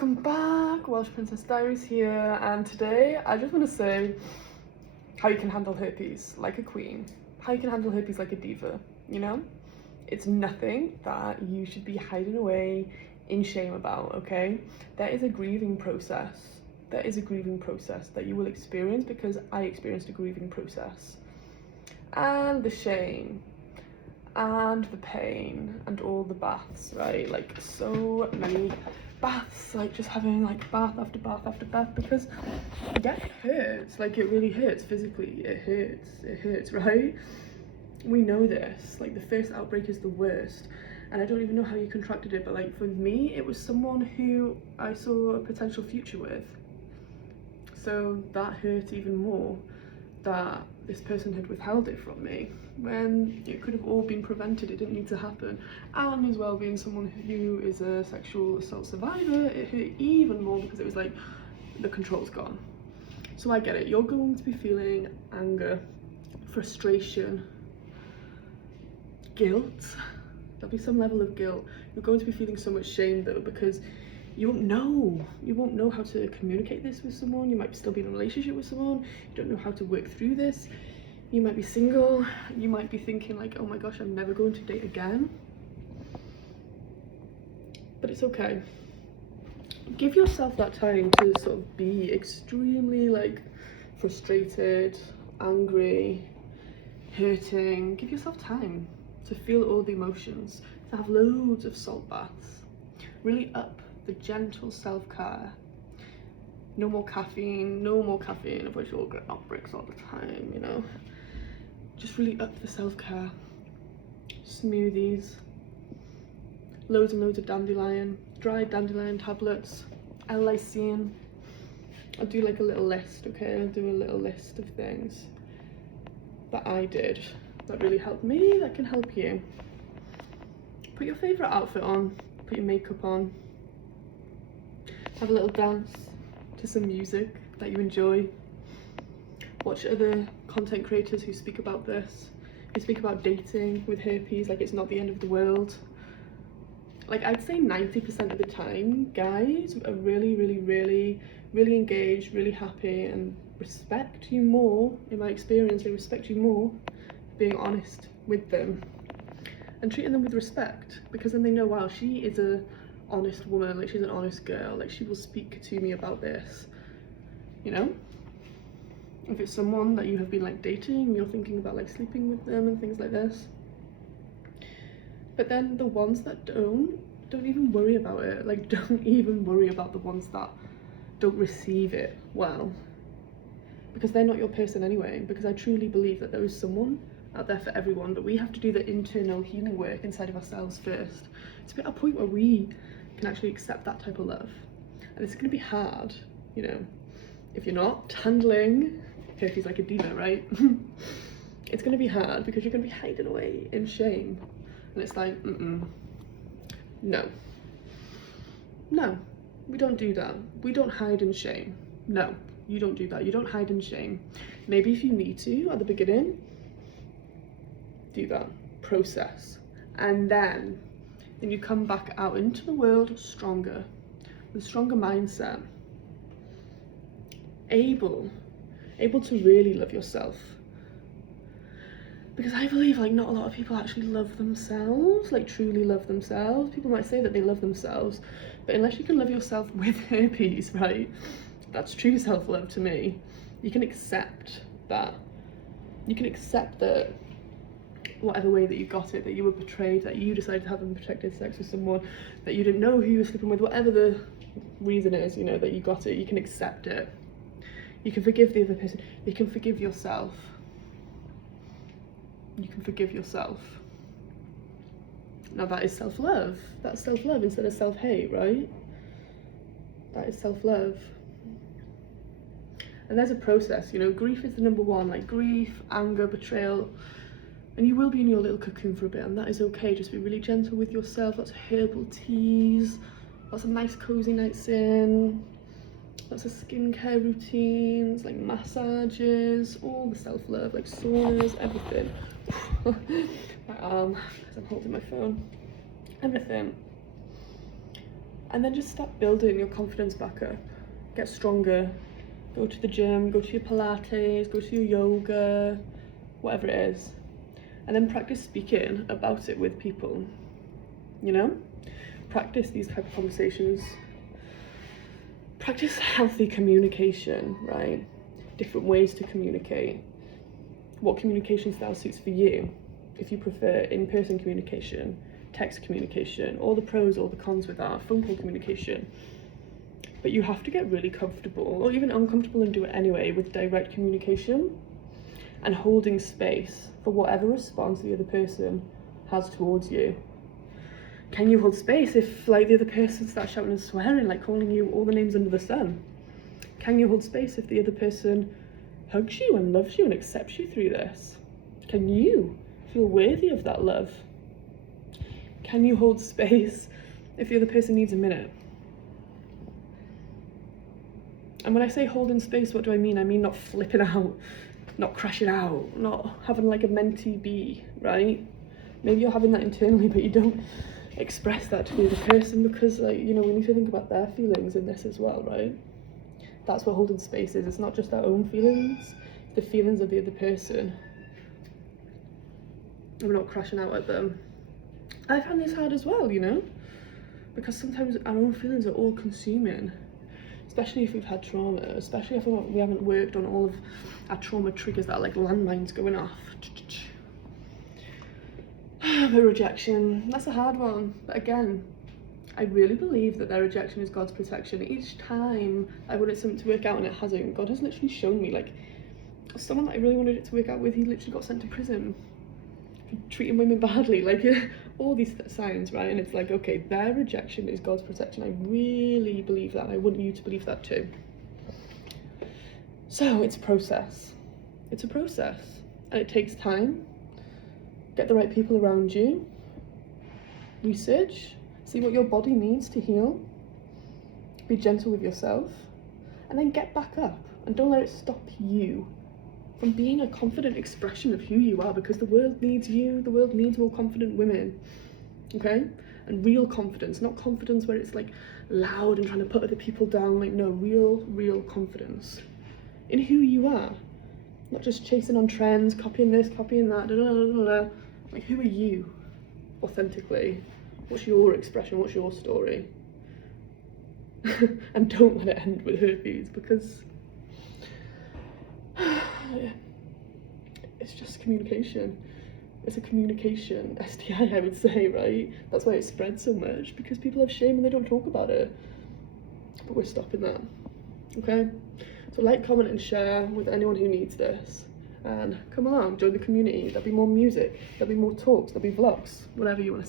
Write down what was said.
Welcome back, Welsh Princess Diaries here, and today I just want to say how you can handle herpes like a queen, how you can handle herpes like a diva, you know? It's nothing that you should be hiding away in shame about, okay? There is a grieving process. There is a grieving process that you will experience, because I experienced a grieving process. And the shame, and the pain, and all the baths, right? Like, so many baths, like just having like bath after bath after bath, because yeah, it hurts. Like, it really hurts physically. It hurts, right? We know this. Like, the first outbreak is the worst, and I don't even know how you contracted it, but like for me, it was someone who I saw a potential future with, so that hurt even more, that this person had withheld it from me when it could have all been prevented. It didn't need to happen. And as well, being someone who is a sexual assault survivor, it hurt even more, because it was like the control's gone. So I get it. You're going to be feeling anger, frustration, guilt. There'll be some level of guilt. You're going to be feeling so much shame though, because you won't know how to communicate this with someone. You might still be in a relationship with someone, you don't know how to work through this. You might be single, you might be thinking like, oh my gosh, I'm never going to date again. But it's okay. Give yourself that time to sort of be extremely like frustrated, angry, hurting. Give yourself time to feel all the emotions, to have loads of salt baths. Really up the gentle self-care. No more caffeine, of which you'll get outbreaks all the time, you know. Just really up the self-care. Smoothies, loads and loads of dandelion, dried dandelion tablets, L-lysine. I'll do like a little list, okay? I'll do a little list of things that I did that really helped me, that can help you. Put your favourite outfit on, put your makeup on, have a little dance to some music that you enjoy. Watch other content creators who speak about this, who speak about dating with herpes like it's not the end of the world. Like, I'd say 90% of the time, guys are really engaged, really happy, and respect you more. In my experience, they respect you more for being honest with them and treating them with respect, because then they know, wow, she is a honest woman, like she's an honest girl, like she will speak to me about this, you know? If it's someone that you have been like dating, you're thinking about like sleeping with them and things like this. But then the ones that don't even worry about it. Like, don't even worry about the ones that don't receive it well, because they're not your person anyway. Because I truly believe that there is someone out there for everyone, but we have to do the internal healing work inside of ourselves first to be at a point where we can actually accept that type of love. And it's going to be hard, you know, if you're not handling herpes like a diva, right? It's going to be hard, because you're going to be hiding away in shame, and it's like, no, we don't do that. We don't hide in shame. No, you don't do that. You don't hide in shame. Maybe if you need to at the beginning, do that process, and then you come back out into the world stronger, with a stronger mindset, able to really love yourself. Because I believe like not a lot of people actually love themselves, like truly love themselves. People might say that they love themselves, but unless you can love yourself with herpes, right, that's true self-love to me. You can accept that. You can accept that whatever way that you got it, that you were betrayed, that you decided to have unprotected sex with someone, that you didn't know who you were sleeping with, whatever the reason is, you know, that you got it, you can accept it. You can forgive the other person. You can forgive yourself. You can forgive yourself. Now that is self-love. That's self-love instead of self-hate, right? That is self-love. And there's a process, you know, grief is the number one, like grief, anger, betrayal. And you will be in your little cocoon for a bit, and that is okay. Just be really gentle with yourself. Lots of herbal teas, lots of nice cozy nights in, lots of skincare routines, like massages, all the self-love, like saunas, everything. My arm, as I'm holding my phone. Everything. And then just start building your confidence back up. Get stronger. Go to the gym, go to your Pilates, go to your yoga, whatever it is. And then practice speaking about it with people, you know? Practice these type of conversations. Practice healthy communication, right? Different ways to communicate. What communication style suits for you? If you prefer in-person communication, text communication, all the pros, all the cons with that, phone call communication. But you have to get really comfortable, or even uncomfortable and do it anyway, with direct communication and holding space for whatever response the other person has towards you. Can you hold space if, like, the other person starts shouting and swearing, like calling you all the names under the sun? Can you hold space if the other person hugs you and loves you and accepts you through this? Can you feel worthy of that love? Can you hold space if the other person needs a minute? And when I say holding space, what do I mean? I mean not flipping out, not crashing out, not having like a mentee be, right? Maybe you're having that internally, but you don't express that to the other person because, like, you know, we need to think about their feelings in this as well, right? That's what holding space is. It's not just our own feelings, the feelings of the other person. And we're not crashing out at them. I found this hard as well, you know, because sometimes our own feelings are all consuming, especially if we've had trauma, especially if we haven't worked on all of our trauma triggers that are like landmines going off. But rejection, that's a hard one. But again, I really believe that their rejection is God's protection. Each time I wanted something to work out and it hasn't, God has literally shown me, like, someone that I really wanted it to work out with, he literally got sent to prison for treating women badly, like all these signs, right? And it's like, okay, their rejection is God's protection. I really believe that. I want you to believe that too. So it's a process. It's a process, and it takes time. Get the right people around you. Research. See what your body needs to heal. Be gentle with yourself, and then get back up, and don't let it stop you from being a confident expression of who you are, because the world needs you. The world needs more confident women, okay? And real confidence, not confidence where it's like loud and trying to put other people down. Like, no, real confidence in who you are, not just chasing on trends, copying this, copying that, like, who are you authentically? What's your expression? What's your story? And don't let it end with herpes, because it's just communication. It's a communication STI, I would say, right? That's why it spreads so much, because people have shame and they don't talk about it. But we're stopping that, okay? So like, comment and share with anyone who needs this. And come along, join the community. There'll be more music, there'll be more talks, there'll be vlogs, whatever you want to say.